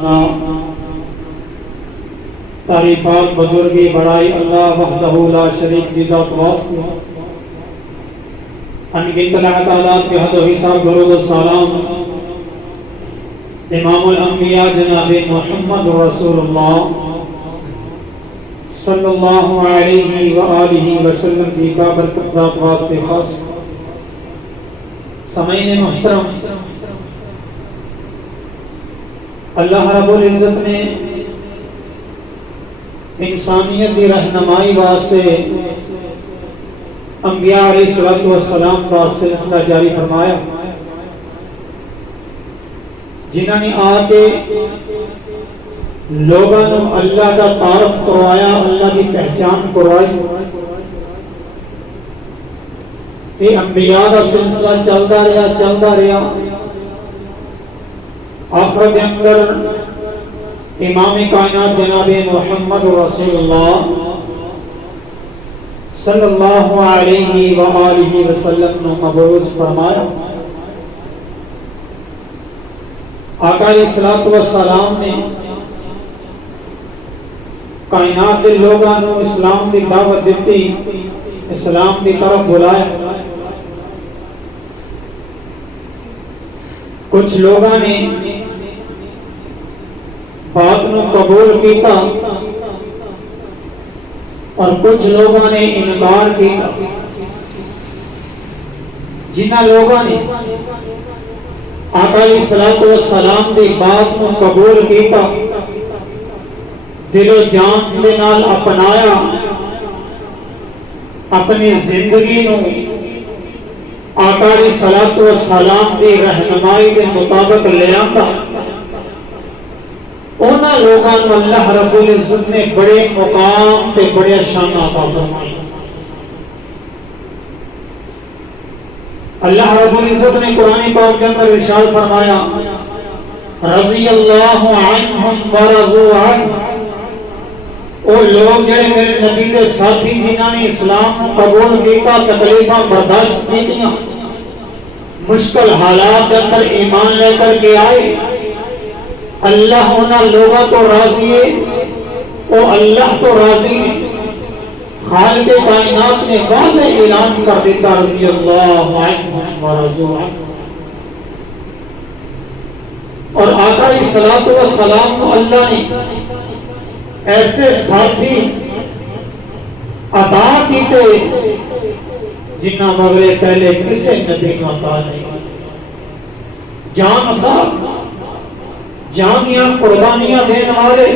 ثنا تعریفات بزرگی بڑائی اللہ وحدہ لا شریک کی ذات واسطہ انگنت تعداد کے حد و حساب درود و سلام امام الانبیاء جناب محمد رسول اللہ صلی اللہ علیہ وآلہ وسلم کی بابرکت ذات واسطے خاص سامعین محترم، اللہ رب العزت نے انسانیت کی رہنمائی واسطے انبیاء علیہ السلام کا سلسلہ جاری فرمایا، جنہوں نے آ کے لوگوں نے اللہ کا تعارف کروایا، اللہ کی پہچان کروائی۔ یہ انبیاء کا سلسلہ چلتا رہا آخر کے اندر امام کائنات جناب محمد رسول اللہ صلی اللہ علیہ وآلہ وسلم نے مبعوث فرمایا۔ آقا علیہ السلام نے کائنات کے لوگوں نے اسلام کی دعوت دیتی، اسلام کی طرف بلایا۔ کچھ لوگوں نے بات کو قبول کیتا اور کچھ لوگوں نے انکار کیتا۔ جنہ لوگوں نے آقا علیہ السلام کی بات کو قبول کیتا، دل و جان کے نال اپنایا، اپنی زندگی نو آقا علیہ السلام کی رہنمائی کے مطابق لے آتا، انہاں لوگاں کو اللہ رب العزت نے بڑے مقام تے بڑے شان عطا فرمائے۔ اللہ رب العزت نے قرآن پاک کے اندر ارشاد فرمایا، رضی اللہ عنہم ورضوا عنہ، وہ لوگ جڑے میرے نبی کے ساتھی جنہوں نے اسلام قبول کیا، تکلیفاں برداشت کیتیاں، مشکل حالات کے اندر ایمان لے کر کے آئے، اللہ انہاں لوگوں تو راضی ہے، وہ اللہ تو راضی ہے۔ خالق کائنات نے واضح اعلان کر دیتا، رضی اللہ عنہم ورضوا عنہ۔ اور آقا علیہ السلام کو اللہ نے ایسے ساتھی عطا کیتے جنہ مغرے پہلے کسے نبی کو عطا نہیں۔ جان صاحب جانیاں قربانیاں دین والے،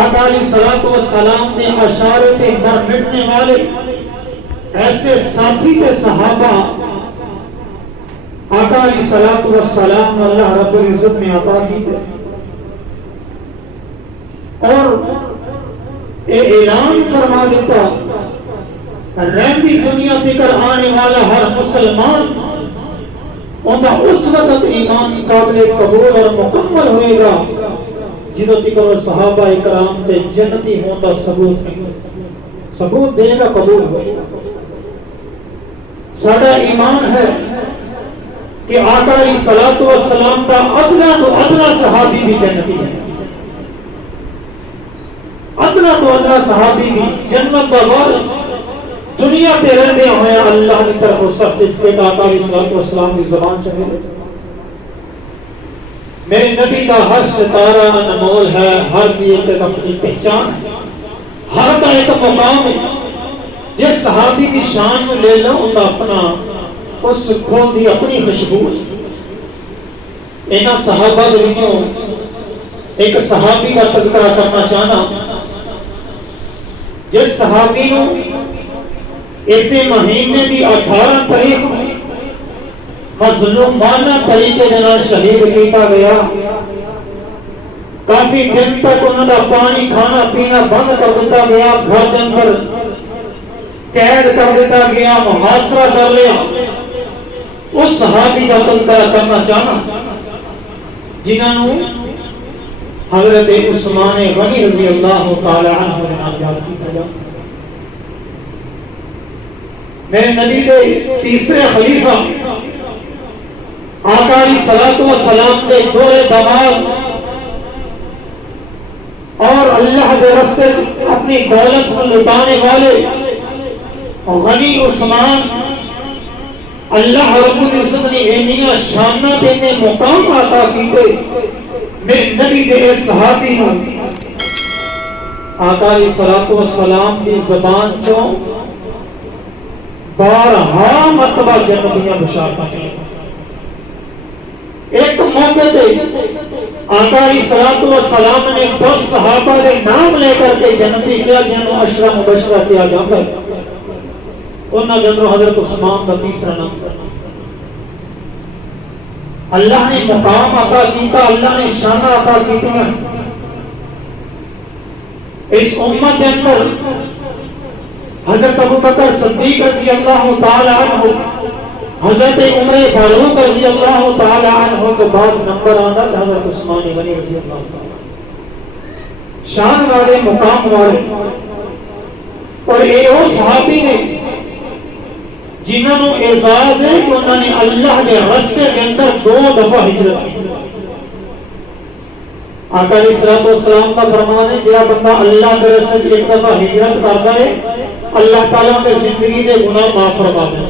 آقا علیہ السلام نے اشارے تے مر مٹنے والے ایسے ساتھی تے صحابہ آقا علیہ السلام اللہ رب العزت نے عطا کیتے۔ اور یہ اعلان فرما دیتا، رہندی دنیا تکر آنے والا ہر مسلمان انہاں اس وقت ایمان قابل قبول اور مکمل ہوئے گا جدو تکر صحابہ اکرام تے جنتی ہوندہ ثبوت دے گا، قبول ہوئے گا۔ ساڑھا ایمان ہے کہ آقا علیہ السلام کا ادنا تو ادنا صحابی بھی جنتی ہے، ادنا تو ادنا صحابی بھی جنت کا وارث، دنیا تے رہنے ہوئے اللہ کی طرف سرٹیفکیٹ آقا علیہ السلام کی زبان چاہے۔ میرے نبی کا ہر ستارہ انمول ہے، ہر کی ایک اپنی پہچان ہے، ہر کا ایک مقام ہے۔ جس صحابی کی شان میں لے لو ان کا اپنا اس کھول دی اپنی خوشبو ہے۔ اینا صحابہ کے وچوں ایک صحابی کا تذکرہ کرنا چاہنا، جس صحابی نو اسی مہینے دی 18 تاریخ مظلومانہ طریقے جنال شہید کیتا گیا، کافی دن تک انہوں کا پانی کھانا پینا بند کر دیتا گیا، گھر کے اندر قید کر دیتا گیا، محاصرہ کر لیا۔ اس صحابی کا تذکرہ کرنا چاہنا جنہوں حضرت عثمان غنی رضی اللہ تعالی عنہ نے نام یاد کیا۔ میرے نبی کے تیسرے خلیفہ آقا علیہ السلام کے دور دماغ اللہ کے راستے اپنی دولت کو لٹانے والے غنی عثمان اللہ رب العزت نے اینیاں شانہ دینے مقام عطا کیتے میرے نبی دے صحابی ہوں آقا علیہ السلام کی زبان چوں بارہا مرتبہ جنتیاں بشارتاں ہیں ایک موقع دے آقا علیہ السلام نے 10 صحابہ دے نام لے کر کے جنتی کیا جنہوں عشرہ مبشرہ کیا جاتا ہے انہاں جنہوں حضرت عثمان کا تیسرا نام کرنا اللہ نے مقام عطا کیتا اللہ نے شانہ عطا کیتی ہیں اس امت کے اندر حضرت ابوبکر صدیق رضی اللہ تعالی عنہ حضرت عمر فاروق رضی اللہ تعالی عنہ کے بعد نمبر آنا تھا حضرت عثمان غنی رضی اللہ تعالی شان والے مقام والے اور یہ وہ صحابی نے جنہوں نے اعزاز ہے کہ انہوں نے اللہ کے راستے کے اندر 2 دفعہ ہجرت کی آقا علیہ السلام کا فرمان ہے جہاں بندہ اللہ کے راستے ایک دفعہ ہجرت کرتا ہے اللہ تعالیٰ کے زندگی کے گناہ معاف فرما دے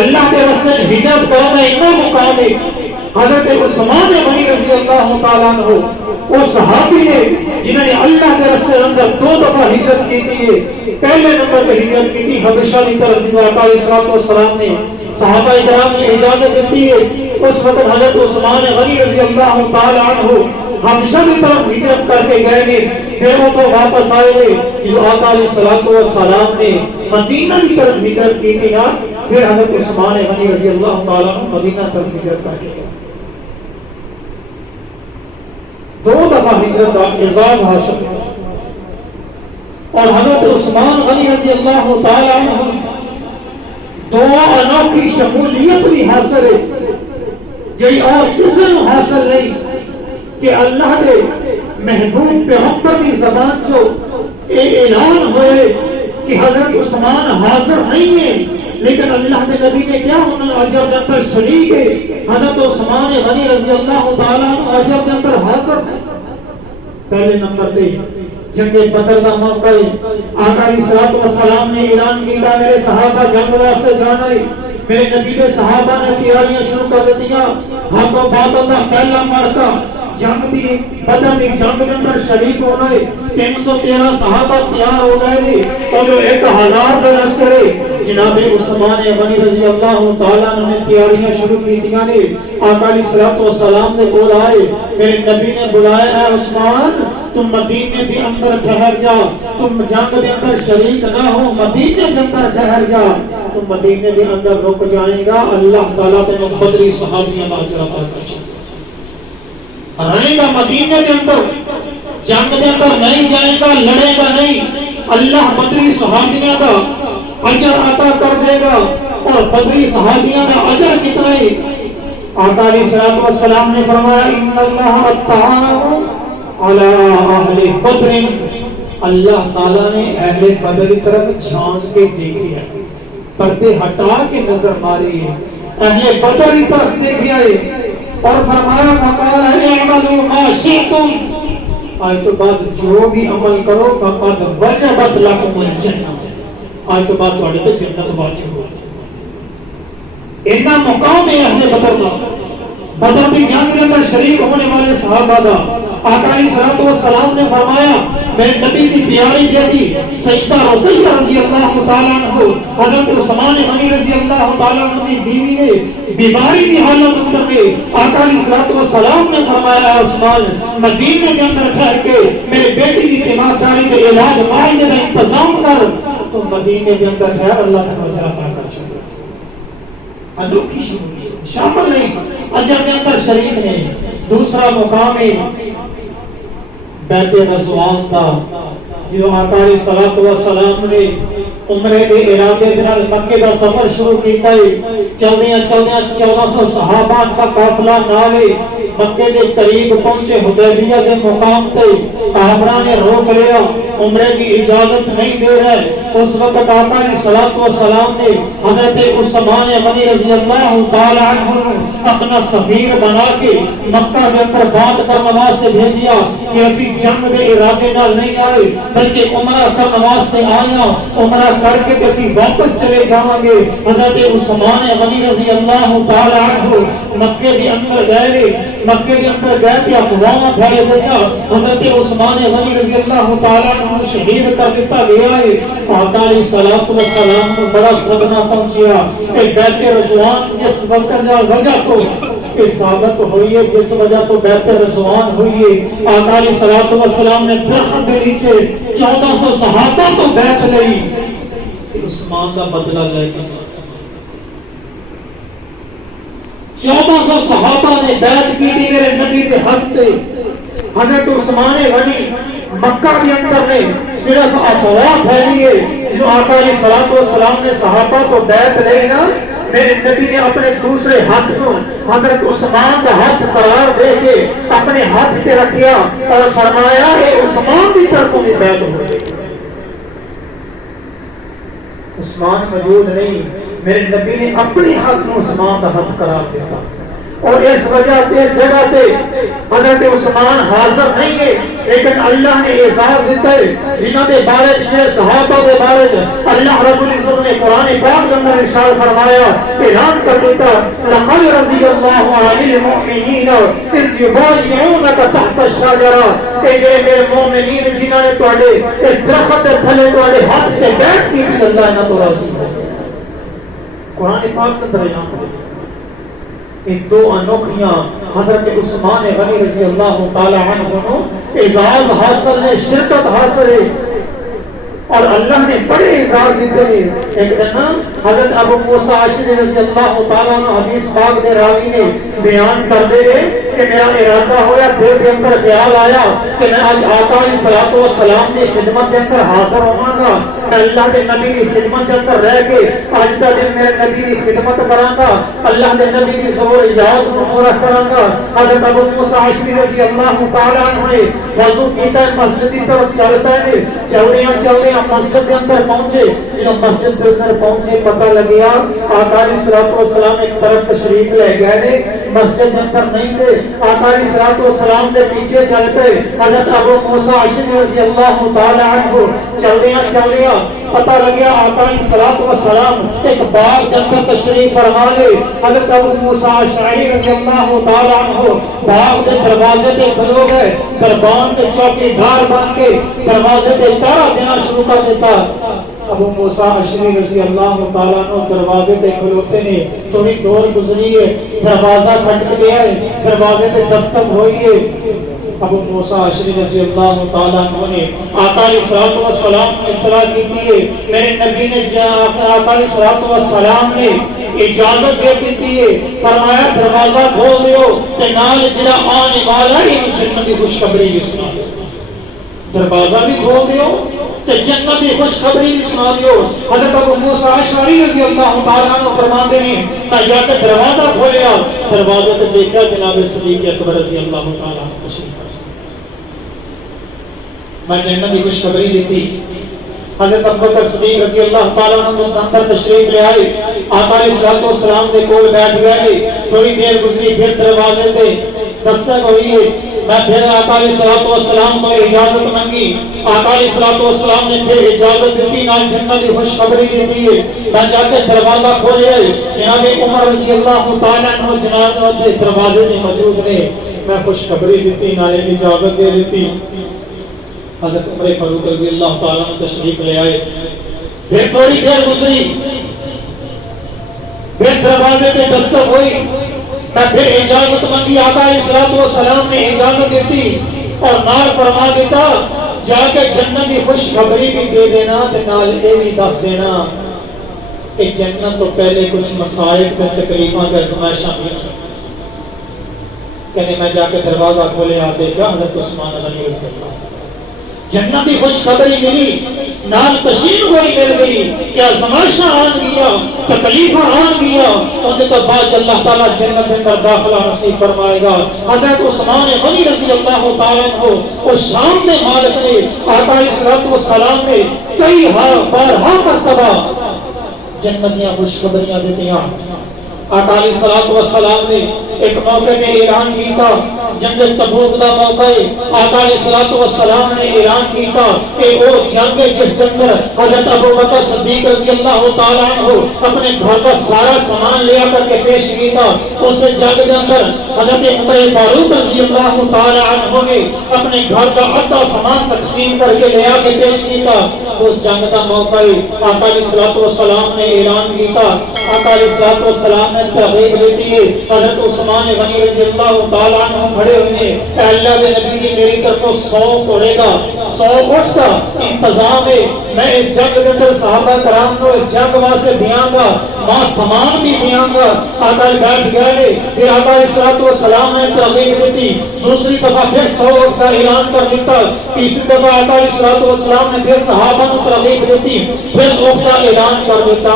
اللہ کے راستے ہجرت کرنا اتنا مقام ہے حضرت عثمان غنی رضی اللہ تعالیٰ عنہ وہ صحابی نے جنہوں نے اللہ کے راستے اندر 2 دفعہ ہجرت کی تھی پہلے نمبر پہ ہجرت کی تھی حبشہ کی طرف جنہوں آقا علیہ السلام نے صحابہ اکرام نے اجازت دیتی ہے اس وقت حضرت عثمان غنی رضی اللہ تعالیٰ عنہ حبشہ کی طرف ہجرت کر کے گئے نے پھر وہ تو واپس آئے نے جو آقا علیہ السلام نے مدینہ کی طرف ہجرت کی تھی نا پھر حضرت عثمان غنی رضی اللہ تعالیٰ عنہ مدینہ طرف ہجرت کر کے گئے 2 دفعہ ہجرت کا اعزاز حاصل اور حضرت عثمان غنی رضی اللہ تعالیٰ عنہ 2 انوکھی شمولیت بھی حاصل ہے یہی اور کسی نے حاصل نہیں کہ اللہ کے محبوب پیغمبر کی زبان جو اعلان ہوئے کہ حضرت عثمان حاضر نہیں ہے لیکن اللہ کے نبی نے کیا انہوں نے اجر کے اندر شریک ہے حضرت عثمان غنی رضی اللہ تعالیٰ عنہ اجر کے اندر حاضر ہے پہلے نمبر دے جنگ بدر کا موقع ہے آقا علیہ السلام نے اعلان کیا میرے صحابہ جنگ واسطے جانا ہے میرے نبی کے صحابہ نے تیاریاں شروع کر دیا ہاتھوں باتوں کا پہلا مارکا جنگ دی بدر کی جنگ کے اندر شریک ہونا ہے 313 صحابہ تیار ہو گئے تھے اور جو 1000 کا لشکر ہے جناب عثمان غنی رضی اللہ تعالیٰ نے تیاریاں شروع کی دیا نے آقا علیہ السلام نے بولا ہے میرے نبی نے بلایا ہے عثمان تم مدینے کے اندر ٹھہر جا تم جنگ کے اندر شریک نہ ہو مدینے کے اندر ٹھہر جا تم مدینے کے اندر رک جائے گا اللہ تعالیٰ تمہیں بدری صحابیاں اجر عطا کرے رہے گا مدینے کے اندر جنگ کے اندر نہیں جائے گا لڑے گا نہیں اللہ بدری صحابیوں کا اجر عطا کر دے گا اور بدری صحابیوں کا اجر کتنا ہے آقا علیہ السلام نے فرمایا ان اللہ اطلع علی اہل بدر اللہ تعالیٰ نے اہل بدر کی طرف جھانک کے دیکھی ہے پردے ہٹا کے نظر ماری ہے اہل بدر کی طرف دیکھی ہے اور فرمایا فقال اعملوا ما شئتم آج تو بعد جو بھی عمل کرو فقد وجبت لكم الجنہ آج تو بعد تھوڑے تو جنت واجب ہو اتنا مقام ہے اہل بدر کا بدر کی جنگ کے اندر شریک ہونے والے صحابہ کا آقا علیہ السلام نے فرمایا میرے نبی کی پیاری بیٹی سیدہ رقیہ رضی اللہ تعالیٰ عنہ حضرت عثمان غنی رضی اللہ تعالیٰ عنہ کی بیوی نے بیماری کی حالت اندر میں آقا علیہ السلام نے فرمایا عثمان مدینے کے اندر ٹھہر کے میرے بیٹی کی تیمارداری کے علاج معالجے کا انتظام کر تو مدینے کے اندر ٹھہر اللہ کا اجر عطا کر چکے انوکھی شمولیت شامل نہیں اجر کے اندر شریک ہے دوسرا مقام ہے بیت رضوان کا جو آقا علیہ السلام نے عمرے کے ارادے دنال مکے کا سفر شروع کیتا ہے چلدیاں 1400 صحابہ کا قافلہ نالے مکے کے قریب پہنچے حدیبیہ کے مقام تے کافراں نے روک لیا عمرے کی اجازت نہیں دے رہے، اس وقت آقا علیہ الصلوۃ والسلام نے حضرت عثمان غنی رضی اللہ تعالی عنہ اپنا سفیر بنا کے مکہ کے اندر بات کرنے واسطے بھیجیا کہ اسی جنگ دے ارادے نال نہیں آئے بلکہ عمرہ کرنے واسطے آیا، عمرہ کر کے اسی واپس چلے جاؤں گے۔ حضرت عثمان غنی رضی اللہ تعالی عنہ مکے کے اندر گئے، مکے کے اندر گئے کہ افواہ پھیل گیا، حضرت عثمان غنی رضی اللہ تعالی عنہ شہید کر دیتا گیا ہے۔ آقا علیہ الصلوۃ والسلام کو بڑا صدمہ پہنچیا کہ بیت رضوان جس وقت وجہ کو ثابت ہوئی ہے، جس وجہ تو بیت رضوان ہوئی ہے، آقا علیہ الصلوۃ والسلام نے درخت کے نیچے 1400 صحابہ کو بیعت لئی کہ عثمان کا بدلہ لے کے 1400 صحابہ نے بیعت کی تھی میرے نبی کے حق پہ۔ حضرت عثمان غنی مکہ کے اندر نے صرف افواہ پھیلی ہے، جو آقا علیہ الصلوۃ والسلام نے صحابہ کو بیعت لئی نا، میرے نبی نے اپنے دوسرے ہاتھ کو حضرت عثمان کا ہاتھ قرار دے کے اپنے ہاتھ پہ رکھیا اور فرمایا اے عثمان کی طرفوں میں بیعت ہو۔ عثمان موجود نہیں، میرے نبی نے اپنے ہاتھ میں عثمان کا ہاتھ قرار دیا، اور اس وجہ سے جگہ پہ حضرت عثمان حاضر نہیں ہے، لیکن اللہ نے اعزاز دیتا ہے جنہوں کے بارے میں صحابہ کے بارے میں اللہ رب العزت نے قرآن پاک کے اندر ارشاد فرمایا، اعلان کر دیتا لقد رضی اللہ عن المؤمنین اذ یبایعونک تحت الشجرہ، کہ جو میرے مومنین جنہوں نے تواڈے اس درخت کے تھلے تواڈے ہاتھ تے بیعت کی تھی، اللہ انہاں تو راضی ہے۔ قرآن پاک کے اندر اعلان کر ان دو انوکھیاں حضرت عثمان غنی رضی اللہ تعالی عنہ کو اعزاز حاصل ہے، شرکت حاصل ہے، اور اللہ نے بڑے اعزاز دیتے ہیں۔ ایک دن حضرت ابو موسیٰ اشعری رضی اللہ تعالیٰ عنہ حدیث پاک دے راوی نے بیان کر دے گئے کہ میرا ارادہ ہویا، دل کے اندر خیال آیا کہ میں آج آقا علیہ الصلوۃ والسلام کی خدمت کے اندر حاضر ہوں گا، میں اللہ کے نبی کی خدمت کے اندر رہ کے آج کا دن میرے نبی کی خدمت کراں گا، اللہ کے نبی کی ظہور یاد کو پورا کراں گا۔ حضرت ابو موسیٰ اشعری رضی اللہ تعالیٰ عنہ نے وضو کیتا ہے، مسجد کی طرف چل پے، چلدیاں مسجد کے اندر پہنچے، جب مسجد کے اندر پہنچے پتہ لگیا آقا علیہ الصلوۃ والسلام ایک طرف تشریف لے گئے نے، مسجد کے اندر نہیں تھے، آقا علیہ الصلوۃ والسلام کے پیچھے چل پے۔ حضرت ابو موسیٰ اشعری رضی اللہ تعالی عنہ چلدیاں پتہ لگیا آقا علیہ الصلوۃ والسلام ایک باغ کے اندر تشریف فرما لے۔ حضرت ابو موسیٰ اشعری رضی اللہ تعالی عنہ باغ کے دروازے پہ کھلو گئے، دربان کے چوکی دار بن کے دروازے پہ پہرا دینا شروع کر دیتا۔ ابو موسیٰ اشعری رضی اللہ تعالیٰ عنہ دروازے پہ کھلوتے نے، تھوڑی دور گزری ہے، دروازہ کھٹک گیا ہے، دروازے پہ دستک ہوئی ہے۔ ابو موسیٰ اشعری رضی اللہ تعالیٰ عنہ نے آقا علیہ الصلوۃ والسلام کو اطلاع کی ہے، میرے نبی نے آقا علیہ الصلوۃ والسلام نے اجازت دے دی ہے، فرمایا دروازہ کھول دیو تے نال جڑا آنے والا ہے جنت کی خوشخبری بھی سنا دو۔ دروازہ بھی کھول دیو تے جنت کی خوشخبری بھی سنا دیو۔ حضرت ابو موسیٰ اشعری رضی اللہ تعالیٰ عنہ فرماتے ہیں میں جا کے دروازہ کھولیا، دروازے تے دیکھا جناب صدیق اکبر رضی اللہ تعالیٰ عنہ تشریف، میں جنت کی خوشخبری دیتی۔ حضرت ابوبکر صدیق رضی اللہ تعالیٰ عنہ اندر تشریف لے آئے، آقا علیہ الصلوۃ والسلام کے کول بیٹھ گئے، تھوڑی دیر گزری پھر دروازے تے دستک ہوئی ہے، میں پھر آقا علیہ الصلوۃ والسلام کو اجازت مانگی، آقا علیہ الصلوۃ والسلام نے پھر اجازت دیتی، نال جنت کی خوشخبری دیتی ہے، میں جا کے دروازہ کھولیا، جناب عمر رضی اللہ تعالیٰ عنہ جناب دروازے میں موجود نے، میں خوشخبری دیتی، نال اجازت دے دیتی۔ حضرت عمر فاروق رضی اللہ تعالیٰ عنہ تشریف لے آئے، پھر تھوڑی دیر گزری، پھر دروازے پہ دستک ہوئی، میں پھر اجازت مانگی، آقا علیہ الصلوۃ والسلام نے اجازت دیتی اور نال فرما دیتا جا کے جنت کی خوشخبری بھی دے دینا تے نال یہ بھی دس دینا کہ جنت تو پہلے کچھ مصائب تے تکلیفاں تے آزمائشاں بھی کہنے میں جا کے دروازہ کھولے، دیکھا حضرت عثمان غنی رضی اللہ جنتی خوشخبری ملی، نال پشین ہوئی مل گئی کہ آزمائشاں آن گیا، تکلیفاں آن گیا، ان کے بعد اللہ تعالیٰ جنت میں داخلہ نصیب فرمائے گا۔ حضرت عثمان غنی رضی اللہ تعالیٰ عنہ اور شام کے مالک نے آقا علیہ الصلوۃ والسلام نے کئی بارہا مرتبہ جنتیاں خوشخبریاں دیتیاں۔ آقا علیہ الصلوۃ والسلام نے ایک موقع میں اعلان کیتا، جنگ تبوک دا موقع ہے، آقا علیہ الصلوۃ والسلام نے اعلان کیتا کہ وہ جنگ جس کے اندر حضرت ابوبکر صدیق رضی اللہ تعالیٰ عنہ اپنے گھر کا سارا سامان لے کر کے پیش کیتا، اس جنگ کے اندر حضرت عمر فاروق رضی اللہ تعالیٰ عنہ نے اپنے گھر کا آدھا سامان تقسیم کر کے لے آ کے پیش کیتا۔ وہ جنگ کا موقع ہے، آقا علیہ الصلوۃ والسلام نے اعلان کیتا، آقا علیہ الصلوۃ والسلام نے ترغیب دیتی ہے، حضرت عثمان غنی رضی اللہ تعالیٰ عنہ کھڑے ہوئے ہیں، اے اللہ کے نبی جی میری طرف 100 توڑے گا، 100 اٹھ کا انتظام ہے، میں اس جنگ کے اندر صحابہ کرام کو اس جنگ واسطے دیاں گا، ماں سامان بھی دیاں گا۔ آقا بیٹھ گئے، پھر آقا علیہ الصلوۃ والسلام نے ترغیب دیتی، دوسری دفعہ پھر 100 اٹھ کا اعلان کر دیتا، تیسری دفعہ آقا علیہ الصلوۃ والسلام نے پھر صحابہ کو ترغیب دیتی، پھر اٹھ کا اعلان کر دیتا،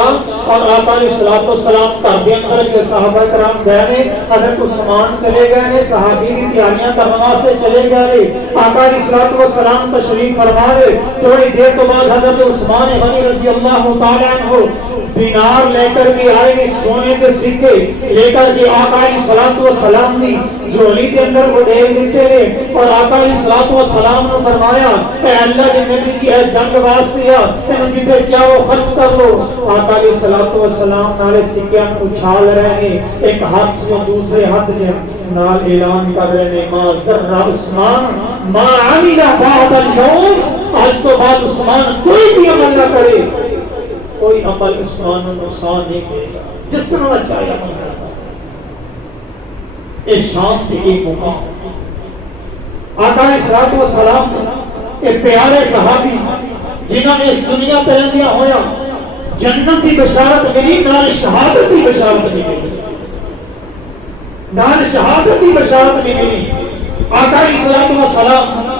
اور آقا علیہ الصلوۃ والسلام گھر کے اندر کے صحابہ کرام گئے، حضرت عثمان چلے گئے، صحابی کی تیاریاں کرنے واسطے چلے گئے، آقا علیہ الصلوۃ والسلام تشریف فرما رہے، تھوڑی دیر کے بعد حضرت عثمان غنی رضی اللہ تعالیٰ عنہ دینار لے کر کے آئے، سونے کے سکے لے کر کے آقا علیہ الصلوۃ والسلام نے جھولی کے اندر وہ ڈال دیتے ہیں، اور آقا علیہ الصلوۃ والسلام نے فرمایا اے اللہ کے نبی جی اے جنگ واسطے تم جتنے چاہو خرچ کر لو۔ آقا علیہ الصلوۃ والسلام نالے سکیاں اچھال رہے ہیں، ایک ہاتھ سے دوسرے ہاتھ سے نال اعلان کر رہے ہیں ما ذر عثمان ما عمل بعد اليوم، آج تو بعد عثمان کوئی بھی عمل نہ کرے، کوئی عمل عثمان کو نقصان نہیں کرے گا، جس طرح چاہے عمل کرے گا۔ اس شام کے ایک موقع آقا علیہ الصلوۃ والسلام ایک پیارے صحابی جنہوں نے اس دنیا پہ رہندیا ہویا جنت کی بشارت ملی، نال شہادت کی بشارت نہیں ملی، نال شہادت کی بشارت نہیں ملی۔ آقا علیہ الصلوۃ والسلام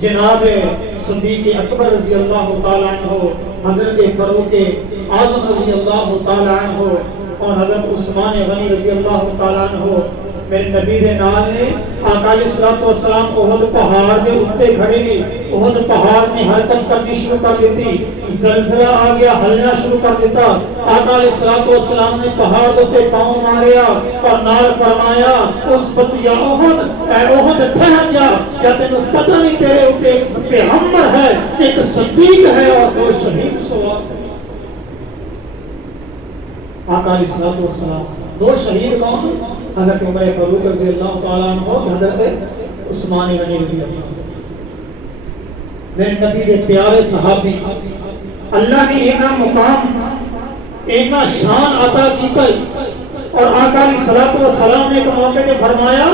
جناب صدیق اکبر رضی اللہ تعالیٰ عنہ، حضرت فاروق اعظم رضی اللہ تعالیٰ عنہ اور حضرت عثمان غنی رضی اللہ تعالیٰ عنہ میرے نبی دے نال نے آقا علیہ الصلوۃ والسلام احد پہاڑ دے اوتے کھڑے نے، احد پہاڑ نے حرکت کرنی شروع کر دیتی، زلزلہ آ گیا، ہلنا شروع کر دیتا، آقا علیہ الصلوۃ والسلام نے پہاڑ دے اوپر پاؤں ماریا اور نال فرمایا اس بتیا احد اے احد ٹھہر جا، کیا تینوں پتہ نہیں تیرے اوپر ایک پیغمبر ہے، ایک صدیق ہے اور 2 شہید سوار ہیں۔ آقا علیہ الصلوۃ والسلام 2 شہید کون؟ حضرت عمر فاروق رضی اللہ تعالیٰ عنہ اور حضرت عثمان غنی رضی اللہ عنہ۔ میرے نبی کے پیارے صحابی، اللہ نے اینا مقام اینا شان عطا کی کر، اور آقا علیہ الصلوۃ والسلام نے ایک موقع نے فرمایا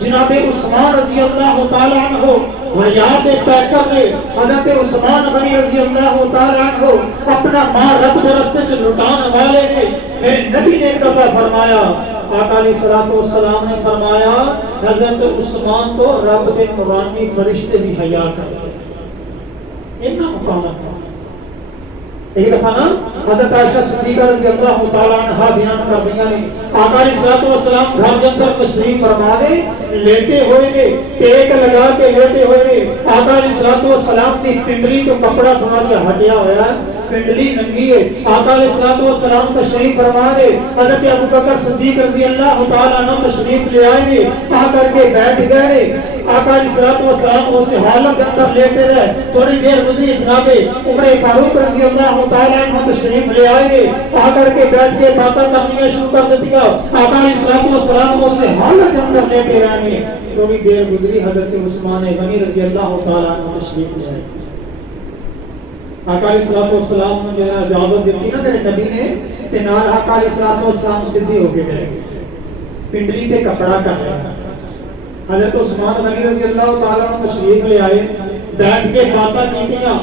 جناب عثمان رضی اللہ تعالیٰ عنہ حیات پیکر نے حضرت عثمان غنی رضی اللہ تعالیٰ عنہ اپنا ماں رب کے رستے سے لٹانے والے نے میرے نبی نے ایک دفعہ فرمایا، آقا علیہ الصلوۃ والسلام نے فرمایا حضرت عثمان کو رب کے نورانی فرشتے بھی حیا کرتے ہیں، اتنا مقامت ہے۔ ایک دفعہ نا حضرت عائشہ صدیقہ رضی اللہ تعالیٰ عنہا بیان کر دیا نے آقا علیہ الصلوۃ والسلام گھر کے اندر تشریف فرما دے، لیٹے ہوئے نے، ٹیک لگا کے لیٹے ہوئے نے، آقا علیہ الصلوۃ والسلام کی پنڈلی تو کپڑا تھوڑا جہا ہٹیا ہوا ہے، پنڈلی ننگی ہے، آقا علیہ الصلوۃ والسلام تشریف فرما دے، حضرت ابوبکر صدیق رضی اللہ تعالیٰ عنہ تشریف لے آئے نے، آ کر کے بیٹھ گئے، آقا علیہ الصلوۃ والسلام اس حالت کے اندر لیٹے رہے، تھوڑی دیر گزری جناب عمر فاروق رضی اللہ تعالیٰ عنہ تشریف لے آئے گے، آ کر کے بیٹھ کے باتیں کرنی شروع کر دیتی گا، آقا علیہ الصلوۃ والسلام اس حالت کے اندر لیٹے رہے، تھوڑی دیر گزری حضرت عثمان غنی رضی اللہ تعالیٰ عنہ تشریف لے آئے۔ آقا علیہ الصلوۃ والسلام نے جو اجازت دیتی نا میرے نبی نے تے نال آقا علیہ الصلوۃ والسلام سیدھے ہو کے بیٹھ گئے، پنڈلی تے کپڑا کر رہے، حضرت عثمان غنی رضی اللہ تعالیٰ عنہ تشریف لے آئے، بیٹھ کے باتیں کیتیاں،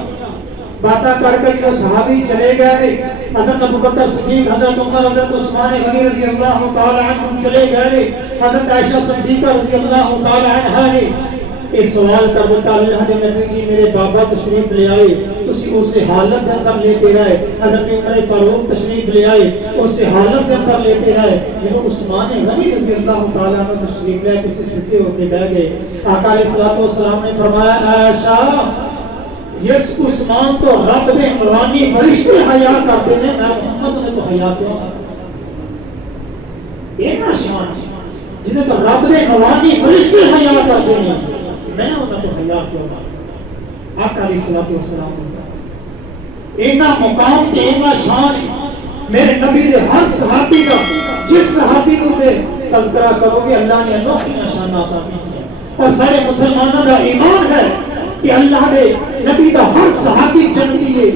باتیں کر کے جو صحابی چلے گئے، حضرت ابوبکر صدیق، حضرت عمر، حضرت عثمان غنی رضی اللہ تعالیٰ عنہ چلے گئے، حضرت عائشہ صدیقہ رضی اللہ تعالیٰ عنہا نے یہ سوال کر دیتا اللہ کے نبی جی میرے بابا تشریف لے آئے تسی اس حالت کے اندر لیتے رہے، حضرت عمر فاروق تشریف لے آئے اس حالت کے اندر لیتے رہے، جب عثمان غنی رضی اللہ تعالیٰ عنہ تشریف لے تسی سدھے ہو کے بیٹھ گئے۔ آقا علیہ الصلوۃ والسلام نے فرمایا عائشہ جس عثمان تو رب دے نورانی فرشتے حیا کرتے ہیں میں محمد نے تو حیا کیوں اینا شان جنہیں تو رب دے نورانی فرشتے حیا کرتے ہیں میں انہیں تو حیا کیوں آقا علیہ الصلوۃ والسلام اینا مقام تے اینا شان میرے نبی دے ہر صحابی کا جس صحابی کو دے تذکرہ کرو گے اللہ نے انوکھی نشانات عطا کی اور سارے مسلمانوں کا ایمان ہے کہ اللہ دے نبی دا ہر صحابی جنتی ہے،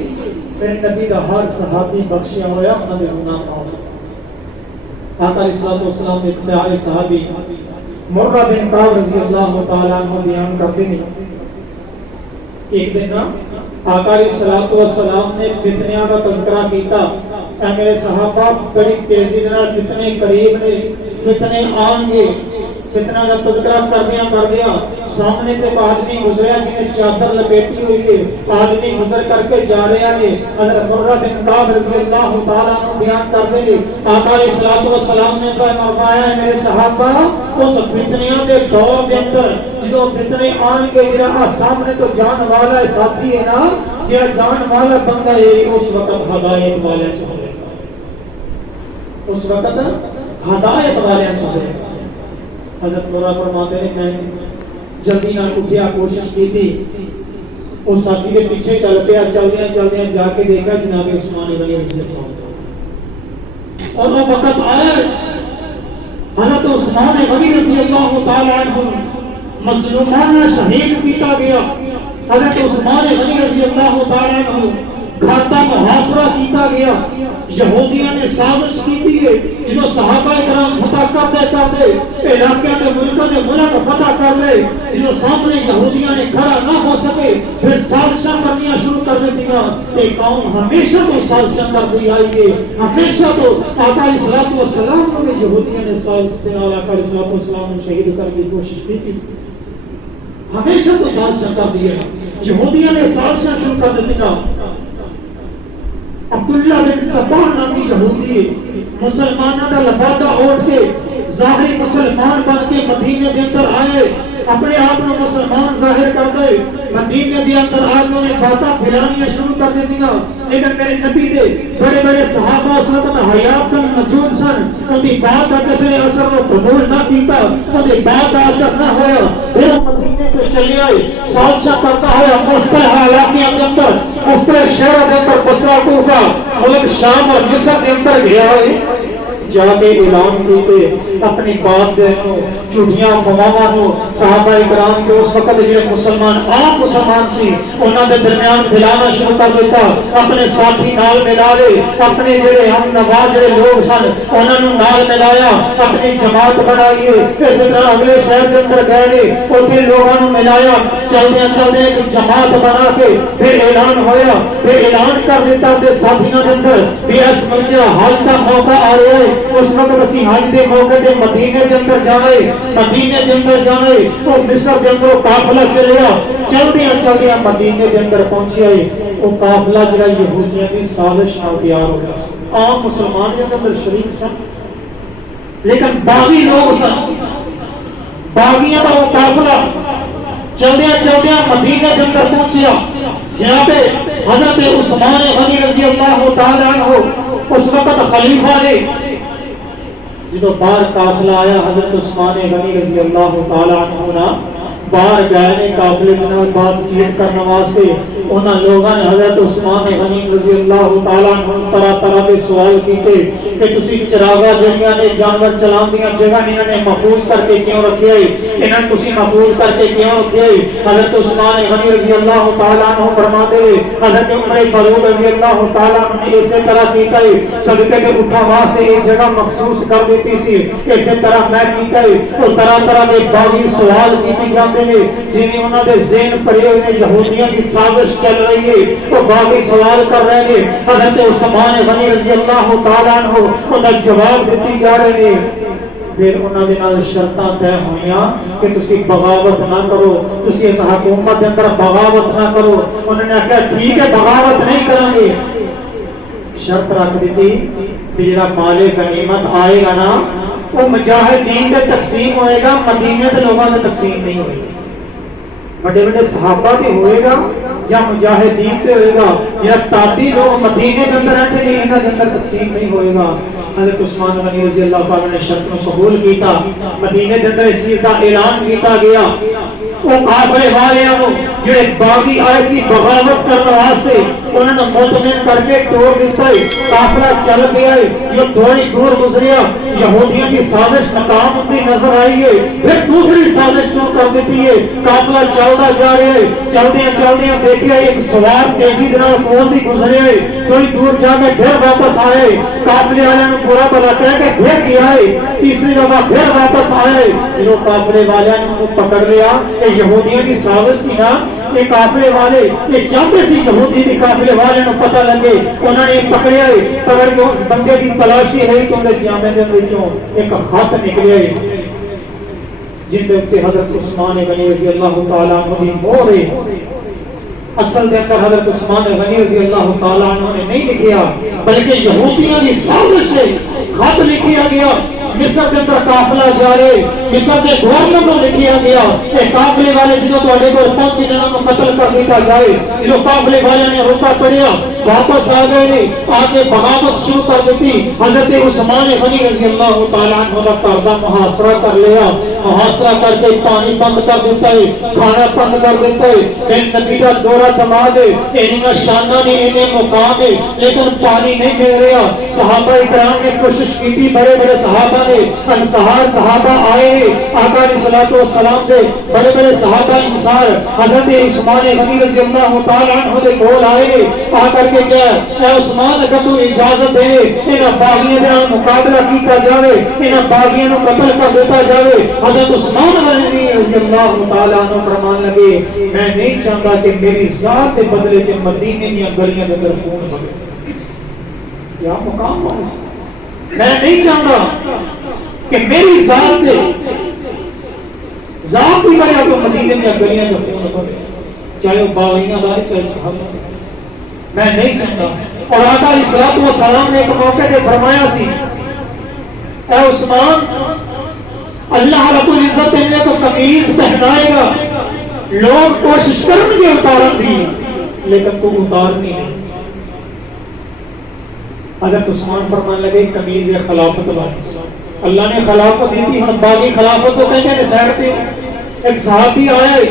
میرے نبی دا ہر صحابی بخشیا ہویا انہوں نے گناہ معاف۔ آقا علیہ الصلوۃ والسلام نے پیارے صحابی مرہ بن کعب رضی اللہ تعالیٰ عنہ بیان کرتے ہیں ایک دن آقا علیہ الصلوۃ والسلام نے فتنیاں کا تذکرہ کیتا، اے میرے صحابہ بڑی تیزی کے نال فتنے قریب نے، فتنے آن گے، فتنہ کا تذکرہ کر دیا سامنے سے ایک آدمی گزریا جنہیں چادر لپیٹی ہوئی ہے، آدمی گزر کر کے جا رہا ہے، حضرت مرہ بن کعب رضی اللہ تعالیٰ عنہ بیان کرتے ہیں آقا علیہ الصلوۃ والسلام نے فرمایا ہے میرے صحابہ اس فتنیاں دے دور دے اندر جدو فتنے آن کے جڑا سامنے تو جان والا ہے ساتھی ہے نا جڑا جان والا بندہ ہے اس وقت ہدایت والے چاہے اس وقت ہدایت والے چاہے۔ حضرت مرہ فرماتے ہیں میں جلدی نہ اٹھیا کوشش کی تھی اس ساتھی کے پیچھے چل پیا چلدیا جا کے دیکھا جناب عثمان غنی رضی اللہ عنہ اور وہ وقت آیا حضرت عثمان غنی رضی اللہ تعالیٰ عنہ مظلومانہ شہید کیتا گیا، حضرت عثمان غنی رضی اللہ تعالیٰ عنہ گھاٹا محاصرہ کیتا گیا، یہودیاں نے سازش کی ہے جنہوں صحابہ کرام فتح کرتے علاقے کے ملکوں نے ملک فتح کر لے جنہوں سامنے یہودیاں نے کھڑا نہ ہو سکے پھر سازشاں کرنیاں شروع کر دیتی گا۔ ایک قوم ہمیشہ تو سازشاں کرتی آئی ہے، ہمیشہ تو آقا علیہ الصلوۃ والسلام نے یہودیاں نے سازش کے نال آقا علیہ الصلوۃ والسلام کو شہید کرنے کی کوشش کی تھی، ہمیشہ تو سازشاں کر دی ہے، یہودیاں نے سازشاں شروع کر دیتی گا۔ عبداللہ بن سبا نامی یہودی مسلمانوں کا لبادہ اوڑھ کے ظاہری مسلمان بن کے مدینے کے اندر آئے، اپنے آپ کو مسلمان ظاہر کر دے، مدینے کے اندر آ کے انہیں باتاں پھیلانیاں شروع کر دیتی گا، لیکن میرے نبی دے بڑے بڑے صحابہ اس وقت حیات سن موجود سن، ان کی بات کا کسی نے اثر کو قبول نہ کیتا، ان کی بات کا اثر نہ ہویا، پھر مدینے کو چلے آئے سازشاں کرتا ہوا مختلف علاقوں کے اندر مختلف شہروں کے اندر بصرہ کوفہ ملک شام اور مصر کے اندر گیا ہے، جا کے اعلان کیتے اپنی بات دے جھوٹیاں افواہاں نو صحابہ کرام کے اس وقت جڑے مسلمان عام مسلمان سی انہاں دے درمیان پھیلانا شروع کر دیتا، اپنے ساتھی نال ملا لے، اپنے جڑے ہم نوا جڑے لوگ سن انہاں نو نال ملایا، اپنی جماعت بنائی، اس طرح اگلے شہر کے اندر گئے اوتھے لوگاں نو ملایا، چلدے ایک جماعت بنا کے پھر اعلان ہویا، پھر اعلان کر دیتا اپنے ساتھیاں دے اندر بھی اس منجا حج کا موقع آ رہا ہے، اس وقت اسی حج دے موقع تے مدینے کے اندر جانا ہے، مدینے کے اندر جانا ہے، وہ مصر کے اندر قافلہ چلیا، چلدیاں مدینے کے اندر پہنچیا ہے، وہ قافلہ جڑا یہودیاں دی سازش نال تیار ہو گیا، عام مسلمان کے اندر شریک سن لیکن باغی لوگ سن، باغیاں دا وہ قافلہ چلدیاں مدینے کے اندر پہنچیا، جناب حضرت عثمان غنی رضی اللہ تعالیٰ عنہ اس وقت خلیفہ نے جدو باہر قافلہ آیا حضرت عثمان غنی رضی اللہ تعالیٰ عنہ باہر گئے نے قافلے میں بات چیت کرنے واسطے انہاں لوگاں نے حضرت عثمان غنی رضی اللہ تعالیٰ عنہ طرح کے سوال کیتے کہ تسی چراغا جڑیاں نے جانور چلان دیاں جگہ انہاں نے محفوظ کر کے کیوں رکھے ہے، انہاں نے تسی محفوظ کر کے کیوں رکھے ہے؟ حضرت عثمان غنی رضی اللہ تعالیٰ عنہ فرماتے ہیں حضرت عمر فاروق رضی اللہ تعالیٰ عنہ نے اسی طرح کیتا ہے، صدقے کے اٹھا واسطے ایک جگہ مخصوص کر دیتی سی، اسی طرح میں کیتا ہے، تو طرح کے باغی سوال کیتی جاتے ہیں جنہیں انہوں نے ذہن پڑے ہوئے یہودیوں کی سازش چل رہی ہے، وہ باقی سوال کر رہے ہیں، حضرت عثمان غنی رضی اللہ تعالیٰ عنہ انہیں جواب دیتی جا رہے ہیں، پھر انہوں نے نال شرطاں طے ہوئیاں کہ تسی بغاوت نہ کرو، تسی اس حکومت کے اندر بغاوت نہ کرو۔ انہوں نے کہا ٹھیک ہے بغاوت نہیں کریں گے۔ شرط رکھ دیتی کہ جڑا مال غنیمت آئے گا نا وہ مجاہدین کے تقسیم ہوئے گا، مدینے کے لوگوں میں تقسیم نہیں ہوئے گا۔ بڑے بڑے صحابہ کے ہوئے گا یا مجاہدین پہ ہوئے گا، یا تابعی لوگ مدینے کے اندر رہتے ہیں انہاں کے اندر تقسیم نہیں ہوئے گا۔ حضرت عثمان غنی رضی اللہ تعالیٰ نے شرط کو قبول کیتا، مدینے کے اندر اس چیز کا اعلان کیتا گیا۔ وہ قافلے والوں جڑے باغی آئے سی بغاوت کرنے واسطے انہوں نے مطمئن کر کے توڑ دیتا ہے، قافلہ چل گیا ہے، یہ تھوڑی دور گزریا، یہودیوں کی سازش ناکام ہوتی نظر آئی ہے، پھر دوسری سازش شروع کر دیتی ہے، قافلہ چلتا جا رہا ہے، چلدے دیکھے ایک سوار تیزی دے نال کول دی گزرے، تھوڑی دور جا کے پھر واپس آئے، قافلے والوں نے پورا بلا کہہ کے پھر گیا ہے، تیسری دفعہ پھر واپس آئے، جو قافلے والوں نے پکڑ لیا، یہ یہودیوں کی سازش تھی نا، یہ قافلے والے یہ چاہتے سی یہودی بھی قافلے والے نو پتہ لگے، انہوں نے پکڑیا ہے، پکڑ کے بندے کی تلاشی ہے تو انہوں نے جامے دے وچوں ایک خط نکلیا ہے جن دے تے حضرت عثمان غنی رضی اللہ تعالیٰ عنہ دی مہر ہے۔ اصل دے اندر حضرت عثمان غنی رضی اللہ تعالیٰ عنہ نے نہیں لکھیا بلکہ یہودیوں کی سازش سے خط لکھیا گیا۔ مصر کے اندر قافلہ جا رہے، مصر کے گورنر کو لکھیا گیا کہ قافلے والے جنہوں تواڈے کول پہنچے انہاں کو قتل کر دیتا جائے۔ جو قافلے والے نے رکا پڑیا واپس آ گئے نے، آ کے بغاوت شروع کر دیتی۔ حضرت عثمان غنی رضی اللہ تعالیٰ عنہ کا گھر دا محاصرہ کر لیا، محاصرہ کر کے پانی بند کر دیتا ہے، کھانا بند کر دیتا ہے، پھر نبی کا دورہ دما دے، انہاں شانہ نے انہیں مقام ہے لیکن پانی نہیں مل رہا۔ صحابہ اکرام نے کوشش کی تھی، بڑے بڑے صحابہ نے، انصار صحابہ آئے ہیں، آقا علیہ الصلوۃ والسلام سے بڑے بڑے صحابہ انصار حضرت عثمان غنی رضی اللہ تعالیٰ عنہ دے کول آئے ہیں، آ کر کے کیا اے عثمان اگر تو اجازت دے انہاں باغیاں دے نال مقابلہ کیتا جاوے، انہاں باغیاں نو قتل کر دیتا جاوے۔ حضرت عثمان غنی رضی اللہ تعالیٰ عنہ فرمان لگے میں نہیں چاہتا کہ میری ذات کے بدلے چ مدینے دی گلیاں دے اندر خون بہے۔ کیا مقام ہے اس کا؟ میں نہیں چاہتا کہ میری ذات سے ذات کی وجہ تو مدینے کی گلیاں جو خون بہے، چاہے وہ باغیاں دار چاہے صحابہ، میں نہیں چاہتا۔ اور آقا علیہ الصلوۃ والسلام نے ایک موقع پہ فرمایا سی اے عثمان اللہ رب العزت نے تو قمیض پہنائے گا، لوگ کوشش کریں گے اتارن دی لیکن تو اتارنی نہیں۔ حضرت عثمان فرمان لگے قمیض خلافت والی، اللہ نے خلافت دی تھی، ہم باقی خلافت تو کہتے ہیں سیرتے۔ ایک صحابی آئے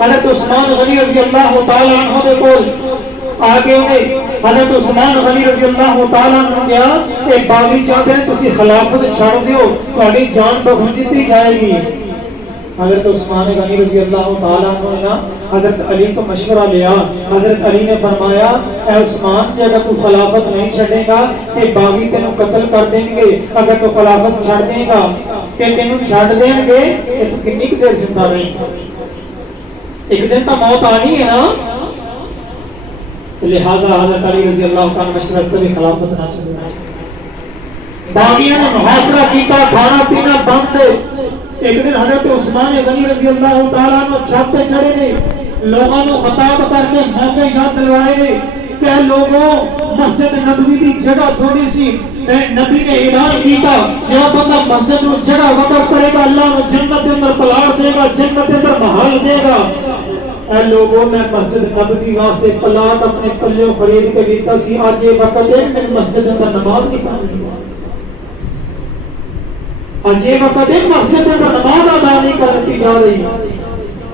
حضرت عثمان غنی رضی اللہ تعالیٰ عنہ دے کول آگے انہیں حضرت عثمان غنی رضی اللہ تعالیٰ عنہ کیا ایک باغی چاہتے ہیں تسی خلافت چھڑ دیو تہاڈی جان بخش دتی جائے گی۔ حضرت عثمان غنی رضی اللہ تعالیٰ عنہ نے حضرت علی کو مشورہ لیا، حضرت علی نے فرمایا اے عثمان کہ اگر تو خلافت نہیں چھڑے گا کہ باغی تینوں قتل کر دیں گے، اگر تو خلافت چھڑ دے گا کہ تینوں چھڑ دیں گے کہ تو کتنی دیر زندہ رہیں گا، ایک دن تو موت آنی ہے نا۔ لہذا حضرت علی رضی اللہ تعالیٰ مشورہ کبھی خلافت نہ چھڑے۔ باغیوں نے محاصرہ کیتا، کھانا پینا بند۔ ایک دن حضرت عثمان غنی رضی اللہ تعالیٰ عنہ چھت پہ چڑھے نے، لوگوں کو خطاب کر کے موقع یاد دلوائے نے کہ لوگوں مسجد نبوی کی جگہ تھوڑی سی، نبی نے اعلان کیتا جو بندہ مسجد کو جگہ وقف کرے گا اللہ کو جنت کے اندر پلاٹ دے گا، جنت کے اندر محل دے گا۔ اے لوگوں میں مسجد نبوی واسطے پلاٹ اپنے پلیوں خرید کے دیتا سی، آج یہ وقت ہے میں مسجد کے اندر نماز نہیں پڑھنی، آج یہ وقت ہے مسجد کے اندر نماز ادا نہیں کرتی جا رہی۔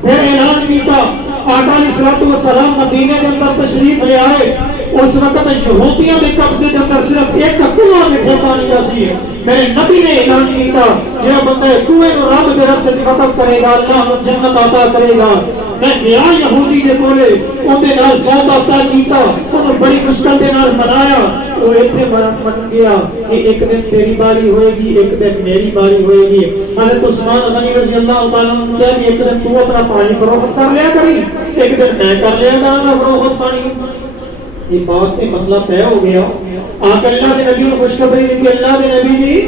پھر اعلان کیتا آقا علیہ الصلوۃ والسلام مدینے کے اندر تشریف لے آئے، اس وقت یہودیوں کے قبضے کے اندر صرف ایک کنواں میٹھے پانی کا سی، میرے نبی نے اعلان کیتا جو بندہ کنویں کو رب کے راستے میں وقف کرے گا اللہ کو جنت عطا کرے گا۔ میں گیا یہودی دے کولے اون دے نال سودا طے کیتا، انہوں بڑی مشکل دے نال منایا، وہ ایتھے من گیا کہ ایک دن تیری باری ہوئے گی ایک دن میری باری ہوئے گی۔ حضرت عثمان غنی رضی اللہ تعالیٰ عنہ نے کہا کہ ایک دن تو اپنا پانی فروخت کر لیا کری، ایک دن میں کر لیا گا فروخت پانی۔ یہ بات مسئلہ طے ہو گیا۔ آقا اللہ کے نبی کو خوشخبری دی کہ اللہ کے نبی جی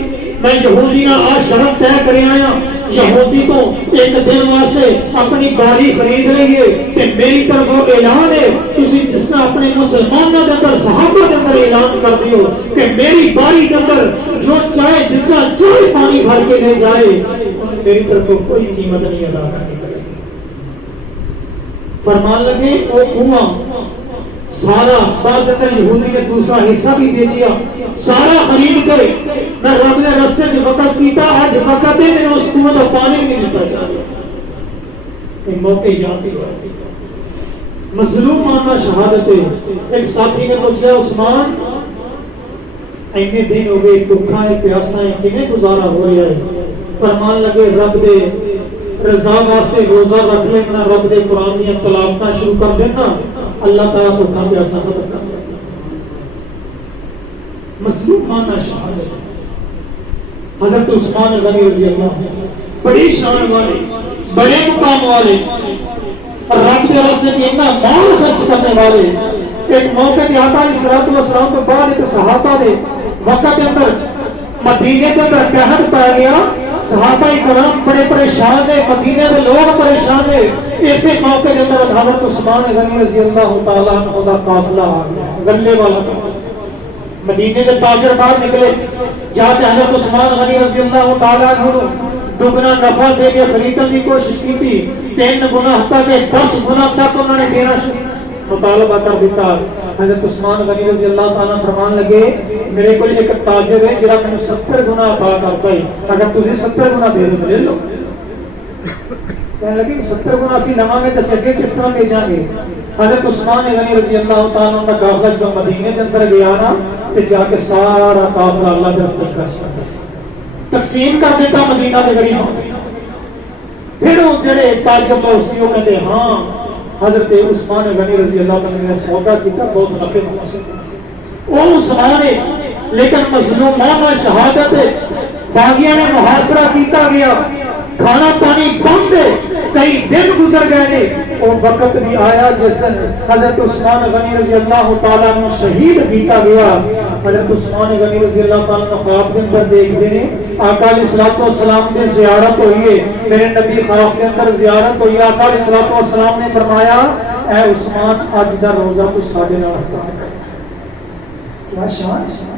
میں یہودی نال آ شرط طے کرے آیا یہودی تو ایک دن واسطے اپنی باری خرید لئیے تے میری طرف اعلان ہے تسی جس نے اپنے مسلمانوں کے اندر صحابہ کے اندر اعلان کر دیو کہ میری باری کے اندر جو چاہے جتنا چاہے پانی بھر کے لے جائے میری طرف کوئی قیمت نہیں ادا کرنی پڑے. فرمان لگے وہ کنواں سارا بعد اندر یہودی نے دوسرا حصہ بھی بیچیا سارا خرید کے میں رب نے رستے سے وقت کیتا آج وقت ہے میں اس کنواں کا پانی نہیں دیتا چاہتا ایک موقع یاد ہی مظلوم آنا شہادت ہے. ایک ساتھی نے پوچھا عثمان اینے دن ہو گئے بھوکا ہے پیاسا ہے کیویں گزارا ہو رہا ہے. فرمان لگے رب دے رضا واسطے روزہ رکھ لینا رب دے قرآن دی تلاوتاں شروع کر دینا اللہ تعالیٰ کو کھا پیاسا ختم کر دینا. مظلوم آنا شہادت حضرت عثمان غنی رضی اللہ بڑی شان والے بڑے مقام والے رب کے راستے میں اتنا مال خرچ کرنے والے. ایک موقع پہ آقا علیہ الصلوۃ والسلام کے بعد ایک صحابہ نے وقت کے اندر مدینے کے اندر قحط پا گیا صحابہ کرام بڑے پریشان ہیں مدینے کے لوگ پریشان ہیں. ایسے موقع کے اندر حضرت عثمان غنی رضی اللہ تعالیٰ عنہ کا قافلہ آ گیا غلے والا مدینے کے تاجر باہر نکلے جا کے حضرت عثمان غنی رضی اللہ تعالیٰ عنہ دگنا نفع دے کے خریدنے کی کوشش کی تھی 3 گنا حتیٰ کہ 10 گنا تک انہوں نے دینا مطالبہ کر دیتا. حضرت عثمان غنی رضی اللہ تعالیٰ فرمان لگے میرے کو ایک تاجر ہے جڑا میں 70 گنا عطا کرتا ہے اگر تسی 70 گنا دے دو لے لو. کہنے لگے 70 گنا اسی لواں گے تے سگے کس طرح بیچاں گے. حضرت عثمان غنی رضی اللہ تعالیٰ کا قافلہ جو مدینے کے اندر گیا نا تے جا کے سارا قافلہ اللہ کے راستے میں تقسیم کر دیتا مدینہ کے غریبوں. پھر وہ جڑے تاجر پہنچتی وہ کہتے ہاں حضرت عثمان غنی رضی اللہ عنہ نے سودا کیتا بہت نفع حاصل وہ عثمان ہے لیکن مظلومانہ شہادت ہے باغیاں نے محاصرہ کیتا گیا کھانا پانی بند ہے کئی دن گزر گئے اور وقت بھی آیا جس دن حضرت عثمان غنی رضی اللہ تعالیٰ عنہ شہید کیتا گیا. حضرت عثمان غنی رضی اللہ تعالیٰ عنہ خواب کے اندر دیکھتے ہیں آقا علیہ الصلوۃ والسلام سے زیارت ہوئی ہے میرے نبی خواب کے اندر زیارت ہوئی آقا علیہ الصلوۃ والسلام نے فرمایا اے عثمان اج دا روزہ تو ساڈے نال افطار کر. کیا شان ہے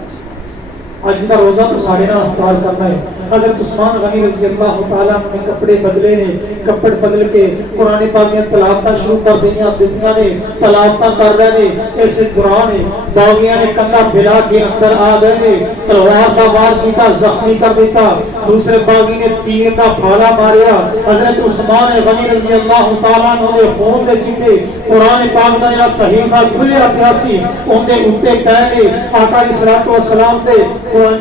اج دا روزہ تو ساڈے نال افطار کرنا ہے. حضرت عثمان غنی رضی اللہ تعالیٰ نے کپڑے بدلے نے کپڑے بدل کے قرآن پاک میں تلاوتاں شروع کر دینیاں دتیاں نے تلاوتاں کر رہے نے. اس دوران باغیاں نے کندا بلا کے اندر آ گئے نے تلوار کا وار کیتا زخمی کر دیتا دوسرے باغی نے تیر کا پھالا ماریا. حضرت عثمان غنی رضی اللہ تعالیٰ نے خون دے چٹے قرآن پاک دا جڑا صحیفہ کھلیا پیا سی اون دے اوتے پے نے آقا علیہ الصلوۃ والسلام سے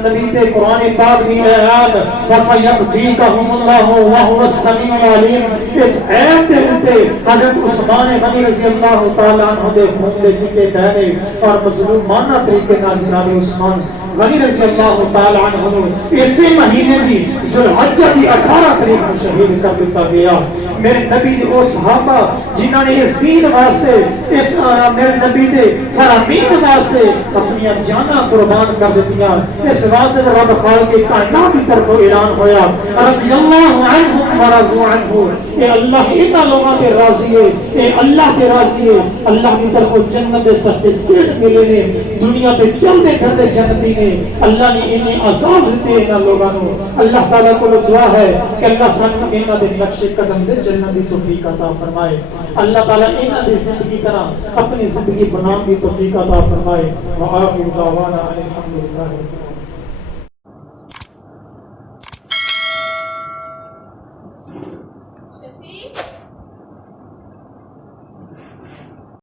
نبی تے قرآن پاک دی اعلان فَسَيَكْفِيكَهُمُ اللَّهُ وَهُوَ السَّمِيعُ الْعَلِيمُ. اس ایت دے اوتے حضرت عثمان غنی رضی اللہ تعالیٰ عنہ دے خون دے چٹے پے نے اور مظلومانہ طریقے نال جناب عثمان غنی رضی اللہ تعالیٰ عنہ اسی مہینے دی ذوالحجہ دی 18 تاریخ کو شہید کر دیتا گیا. میرے نبی دے وہ صحابہ جنہاں نے اس دین واسطے اس میرے نبی دے فرامین واسطے اپنی جاناں قربان کر دتیاں. اس واسطے رب خالق کائنات کی طرف اعلان ہویا رضی اللہ عنہم ورضوا عنہ. اے اللہ انہاں لوگاں تے راضی ہے اے اللہ تے راضی ہے. اللہ کی طرف جنت دے سرٹیفکیٹ ملے نے دنیا تے چلدے پھردے جنتی نے اللہ نے انہیں اعزاز دیتے انہاں لوگاں نو. اللہ تعالیٰ کو دعا ہے کہ اللہ سانو انہاں دے نقش قدم دے چلن دی توفیق عطا فرمائے. اللہ تعالیٰ انہاں دی زندگی طرح اپنی زندگی بنانے دی توفیق عطا فرمائے. وآخر دعوانا الحمدللہ.